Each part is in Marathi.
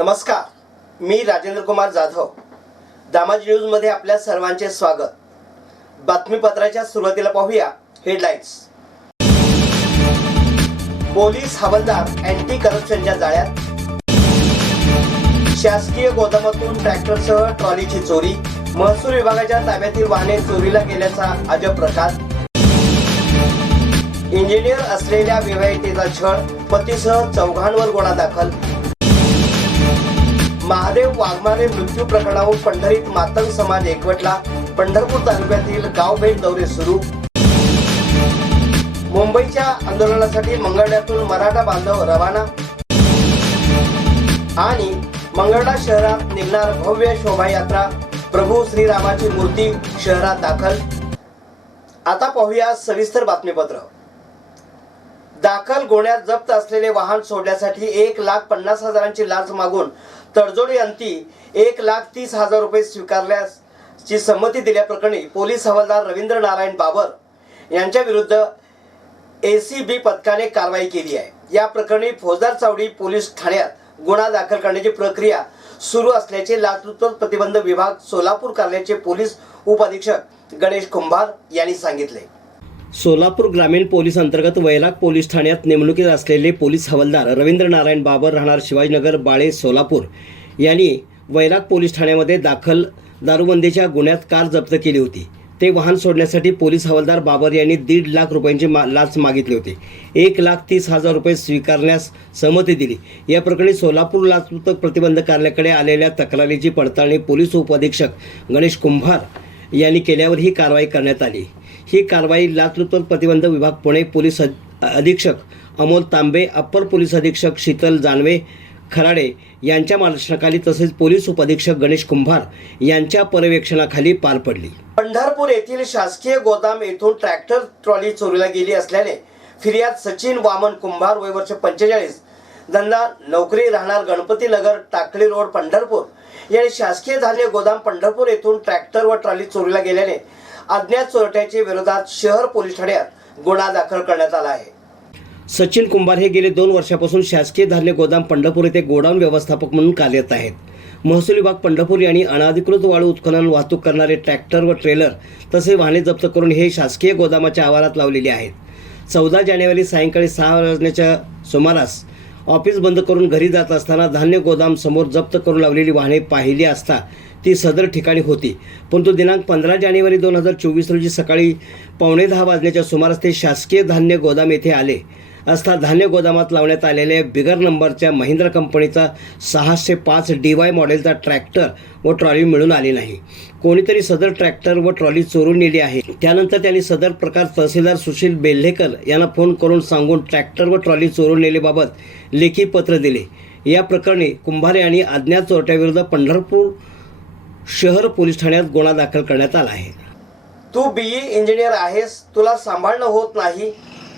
नमस्कार, मी राजेंद्र कुमार जाधव. दामाजी न्यूजमध्ये आपल्या सर्वांचे स्वागत. बातमीपत्राच्या सुरुवातीला पाहूया हेडलाईन्स. पोलीस हवालदार अँटी करप्शनच्या जाळ्यात. शासकीय गोदामातून ट्रॅक्टरसह ट्रॉलीची चोरी. महसूल विभागाच्या ताब्यातील वाहने चोरीला गेल्याचा अजब प्रकार. इंजिनियर असलेल्या विवाहितेचा छळ. पतीसह चौघांवर गुन्हा दाखल. महादेव वाघमारे मृत्यू प्रकरणावर पंढरीत मातंग समाज एकवटला. पंढरपूर तालुक्यातील गावभेट दौरे सुरू. मुंबईच्या आंदोलनासाठी मंगळवेढ्यातून मराठा बांधव रवाना. आणि मंगळवेढा शहरात निघणार भव्य शोभायात्रा. प्रभू श्रीरामाची मूर्ती शहरात दाखल. आता पाहूया सविस्तर बातमीपत्र. दाखल गुन्ह्यात जप्त असलेले वाहन सोडण्यासाठी 1,50,000ची लाच मागून तडजोडी अंती 1,30,000 रुपये स्वीकारल्याची संमती दिल्याप्रकरणी पोलीस हवालदार रवींद्र नारायण बाबर यांच्या विरुद्ध ACB पथकाने कारवाई केली आहे. या प्रकरणी फौजदार चावडी पोलीस ठाण्यात गुन्हा दाखल करण्याची प्रक्रिया सुरू असल्याचे लाचलुचपत प्रतिबंध विभाग सोलापूर कार्यालयाचे पोलीस उपअधीक्षक गणेश कुंभार यांनी सांगितले. सोलापूर ग्रामीण पोलीस अंतर्गत वैराग पोलीस ठाण्यात नेमणुकीत असलेले पोलीस हवालदार रवींद्र नारायण बाबर राहणार शिवाजीनगर बाळे सोलापूर यांनी वैराग पोलीस ठाण्यामध्ये दाखल दारूबंदीच्या गुन्ह्यात कार जप्त केली होती. ते वाहन सोडण्यासाठी पोलीस हवालदार बाबर यांनी 1.5 लाख रुपयांची लाच मागितली होती. 1,30,000 रुपये स्वीकारण्यास सहमती दिली. या प्रकरणी सोलापूर लाचलुचपत प्रतिबंध कार्यालयाकडे आलेल्या तक्रारीची पडताळणी पोलीस उपअधीक्षक गणेश कुंभार यांनी केल्यावर ही कारवाई करण्यात आली. ही कारवाई लाचलुचपत प्रतिबंध विभाग पुणे पोलीस अधीक्षक अमोल तांबे, अप्पर पोलीस अधीक्षक शीतल जानवे खराडे यांच्या मार्गदर्शनाखाली तसेच पोलीस उपअधीक्षक गणेश कुंभार यांच्या पर्यवेक्षणाखाली पार पडली. पंढरपूर येथील शासकीय गोदाम येथून ट्रॅक्टर ट्रॉली चोरीला गेली असल्याने फिर्याद सचिन वामन कुंभार वय वर्ष 45, धंदा नोकरी, राहणार गणपती नगर, टाकळी रोड, पंढरपूर यांनी शासकीय धान्य गोदाम पंढरपूर येथून ट्रॅक्टर व ट्रॉली चोरीला गेल्याने अज्ञात चोरट्याच्या विरोधात शहर पोलीस ठाण्यात गुन्हा दाखल करण्यात आला आहे. सचिन कुंभार हे गेले 2 वर्षापासून शासकीय धान्य गोदाम पंढरपूर येथे गोडाऊन व्यवस्थापक म्हणून कार्यरत आहेत. महसूल विभाग पंढरपूर यांनी अनधिकृत वाळू उत्खनन वाहतूक करणारे ट्रॅक्टर व ट्रेलर तसेच वाहने जप्त करून हे शासकीय गोदामाच्या आवारात लावलेले आहेत. 14 जानेवारी सायंकाळी 6 वाजण्याच्या सुमारास ऑफिस बंद करून घरी जात असताना धान्य गोदाम समोर जप्त करून लावलेली वाहने पाहिली असता ती सदर ठिकाणी होती. परंतु दिनांक 15 जानेवारी 2024 रोजी सकाळी 9:15 वाजण्याच्या सुमारास ते शासकीय धान्य गोदाम येथे आले असता धान्य गोदामात लावण्यात आलेल्या बिगर नंबरच्या महिंद्रा कंपनीचा 605 DY मॉडेलचा ट्रॅक्टर व ट्रॉली मिळून आली नाही. कोणीतरी सदर ट्रॅक्टर व ट्रॉली चोरून नेली आहे. त्यानंतर त्यांनी सदर प्रकार तहसीलदार सुशील बेल्हेकर यांना फोन करून सांगून ट्रॅक्टर व ट्रॉली चोरून नेल्याबाबत लेखी पत्र दिले. या प्रकरणी कुंभार यांनी अज्ञात चोरट्याविरुद्ध पंढरपूर शहर पोलीस ठाण्यात गुन्हा दाखल करण्यात आला आहे. तू BE इंजिनियर आहेस, तुला सांभाळणं होत नाही,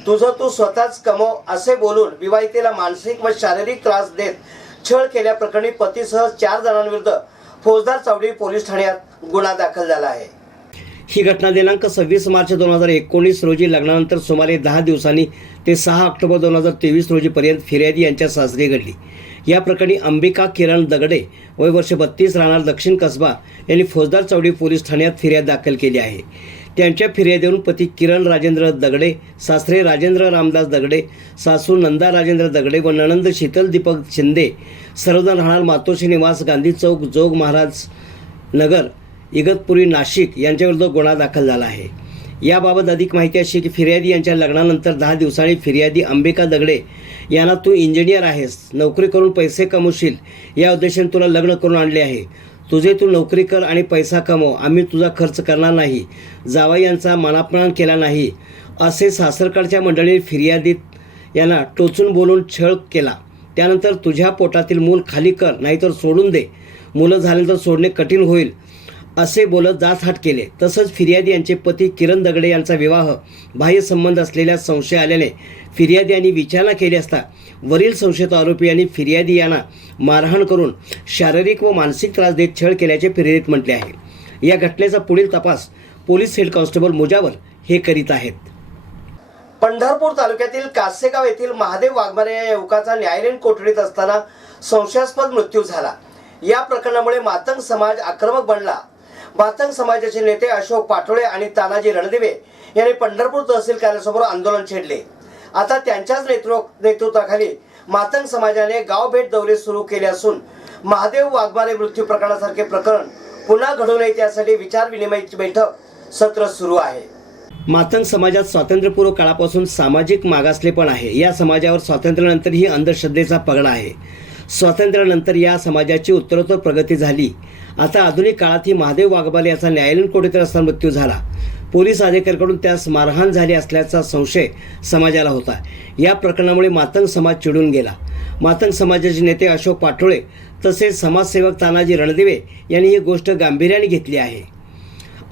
तुझं तू स्वतःच कमव असे बोलून विवाहितेला मानसिक व शारीरिक त्रास देत छळ केल्याप्रकरणी पतीसह 4 जणांविरुद्ध फौजदार चावडी पोलीस ठाण्यात गुन्हा दाखल झाला आहे. ही घटना दिनांक 26 मार्च 2019 रोजी लग्नानंतर सुमारे 10 दिवसांनी ते 6 ऑक्टोबर 2023 रोजीपर्यंत फिर्यादी यांच्या सासरी घडली. या प्रकरणी अंबिका किरण दगडे वय वर्ष 32 राहणार दक्षिण कसबा यांनी फौजदार चावडी पोलीस ठाण्यात फिर्याद दाखल केली आहे. त्यांच्या फिर्यादीवरून पती किरण राजेंद्र दगडे, सासरे राजेंद्र रामदास दगडे, सासू नंदा राजेंद्र दगडे व नणंद शीतल दीपक शिंदे सर्वजण राहणार मातोश्री निवास, गांधी चौक, जोग महाराज नगर, इगतपुरी, नाशिक यांच्याविरुद्ध गुन्हा दाखल झाला आहे. याबाबत अधिक माहिती अशी की फिर्यादी यांच्या लग्नानंतर 10 दिवसांनी फिर्यादी अंबिका दगडे यांना तू इंजिनियर आहेस, नोकरी करून पैसे कमवशील या उद्देशाने तुला लग्न करून आणले आहे. तुझे तू नोकरी कर आणि पैसा कमव, आम्ही तुझा खर्च करणार नाही, जावई यांचा मानापमान केला नाही असे सासरकडच्या मंडळी फिर्यादीत यांना टोचून बोलून छळ केला. त्यानंतर तुझ्या पोटातील मूल खाली कर नाहीतर सोडून दे, मुलं झाल्यानंतर सोडणे कठीण होईल असे बोलत जाचहाट केले. तसंच फिर्यादी यांचे पती किरण दगडे यांचा विवाह बाह्य संबंध असलेल्या संशय आल्याने फिर्यादी यांनी विचारणा केली असता वरील संशयित आरोपी यांनी फिर्यादी यांना मारहाण करून शारीरिक व मानसिक त्रास देत छळ केल्याचे फिर्यादीत म्हटले आहे. या घटनेचा पुढील तपास पोलीस हेड कॉन्स्टेबल मुजावर हे करीत आहेत. पंढरपूर तालुक्यातील कासेगाव येथील महादेव वाघमारे या युवकाचा न्यायालयीन कोठडीत असताना संशयास्पद मृत्यू झाला। या प्रकरणामुळे मातंग समाज आक्रमक बनला। मातंग समाजाचे नेते अशोक पाटोळे आणि तानाजी रणदिवे यांनी पंढरपूर तहसील कार्यालयासमोर आंदोलन छेडले। आता त्यांच्याच नेतृत्वाखाली मातंग समाजाने गाव भेट दौरे सुरू केले असून महादेव वाघमारे मृत्यू प्रकरणासारखे प्रकरण पुन्हा घडू नये त्यासाठी विचार विनिमयाची बैठक सत्र सुरू आहे। मातंग समाजात स्वातंत्र्यपूर्व काळापासून सामाजिक मागासलेपण आहे। या समाजावर स्वातंत्र्यानंतरही अंधश्रद्धेचा पगडा आहे। स्वातंत्र्यानंतर या समाजाची उत्तरोत्तर प्रगती झाली। आता आधुनिक काळातही महादेव वाघमारे याचा न्यायालयीन कोठडीत असताना मृत्यू झाला। पोलीस अधिकाऱ्यांकडून त्यास मारहाण झाली असल्याचा संशय समाजाला होता। या प्रकरणामुळे मातंग समाज चिडून गेला। मातंग समाजाचे नेते अशोक पाटोळे तसेच समाजसेवक तानाजी रणदिवे यांनी ही गोष्ट गांभीर्याने घेतली आहे।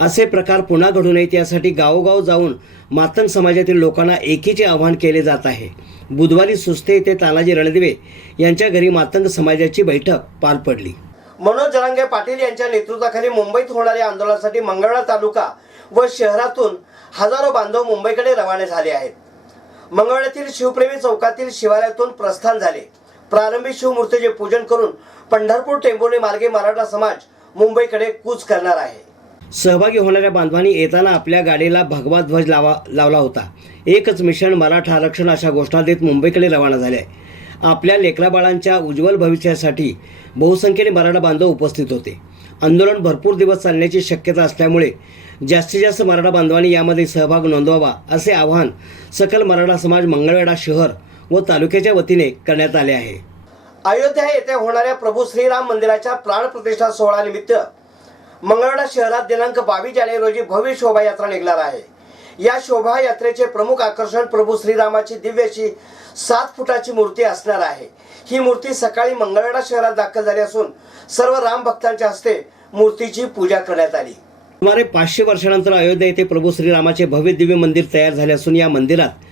असे प्रकार पुन्हा घडू नयेत यासाठी गावोगाव जाऊन मातंग समाजातील लोकांना एकीचे आवाहन केले जात आहे। बुधवारी सुस्ते येथे तानाजी रणदिवे यांच्या घरी मातंग समाजाची बैठक पार पडली। मनोज जरांगे पाटील यांच्या नेतृत्वाखाली मुंबईत होणाऱ्या आंदोलनासाठी मंगळवेढा तालुका व शहरातून हजारो बांधव मुंबईकडे रवाना झाले आहेत। मंगळवेढ्यातील शिवप्रेमी चौकातील शिवालयातून प्रस्थान झाले। प्रारंभी शिवमूर्तीचे पूजन करून पंढरपूर टेंभुर्णी मार्गे मराठा समाज मुंबईकडे कूच करणार आहे। सहभागी होणाऱ्या बांधवांनी येताना आपल्या गाडीला भगवा ध्वज लावला होता। एकच मिशन मराठा आरक्षण अशा घोषणा देत मुंबईकडे रवाना झाले। आपल्या लेकराबाळांच्या उज्ज्वल भविष्यासाठी बहुसंख्येने मराठा बांधव उपस्थित होते। आंदोलन भरपूर दिवस चालण्याची शक्यता असल्यामुळे जास्तीत जास्त मराठा बांधवांनी यामध्ये सहभाग नोंदवावा असे आवाहन सकल मराठा समाज मंगळवेढा शहर व तालुक्याच्या वतीने करण्यात आले आहे। अयोध्या येथे होणाऱ्या प्रभू श्रीराम मंदिराच्या प्राणप्रतिष्ठा सोहळ्यानिमित्त मंगळवेढा शहरात दिनांक 22 जानेवारी रोजी भव्य शोभायात्रा निघणार आहे। या शोभायात्रेचे प्रमुख आकर्षण प्रभू श्रीरामाची दिव्य अशी 7 फुटाची मूर्ती असणार आहे। ही मूर्ती सकाळी मंगळवेढा शहरात दाखल झाली असून सर्व राम भक्तांच्या हस्ते मूर्तीची पूजा करण्यात आली। सुमारे 500 वर्षानंतर अयोध्या येथे प्रभू श्रीरामाचे भव्य दिव्य मंदिर तयार झाले असून या मंदिरात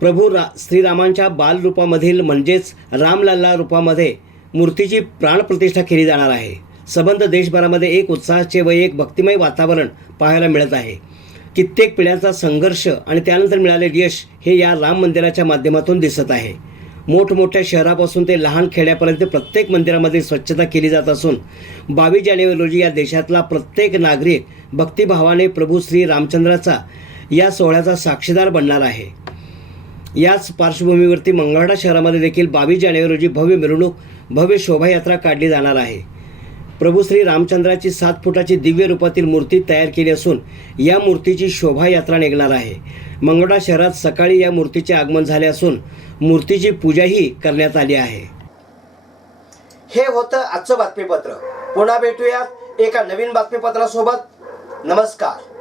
प्रभू श्रीरामांच्या बाल रूपामधील म्हणजेच रामलल्ला रूपामध्ये मूर्तीची प्राणप्रतिष्ठा केली जाणार आहे। संबंध देशभरामध्ये एक उत्साहाचे व एक भक्तिमय वातावरण पाहायला मिळत आहे। कित्येक पिढ्यांचा संघर्ष आणि त्यानंतर मिळालेले यश हे या राम मंदिराच्या माध्यमातून दिसत आहे। मोठमोठ्या शहरापासून ते लहान खेड्यापर्यंत प्रत्येक मंदिरामध्ये स्वच्छता केली जात असून 22 जानेवारी रोजी या देशातला प्रत्येक नागरिक भक्तिभावाने प्रभू श्री रामचंद्राचा या सोहळ्याचा साक्षीदार बनणार आहे। याच पार्श्वभूमीवरती मंगळवेढा शहरामध्ये देखील 22 जानेवारी रोजी भव्य मिरवणूक भव्य शोभायात्रा काढली जाणार आहे। प्रभू श्री रामचंद्राची 7 फुटाची दिव्य रूपातील मूर्ती तयार केली असून या मूर्तीची शोभायात्रा निघणार आहे। मंगळवेढा शहरात सकाळी या मूर्तीचे आगमन झाले असून मूर्तीची पूजाही करण्यात आली आहे। हे होतं आजचं बातमीपत्र। पुन्हा भेटूयात एका नवीन बातमीपत्रासोबत। नमस्कार।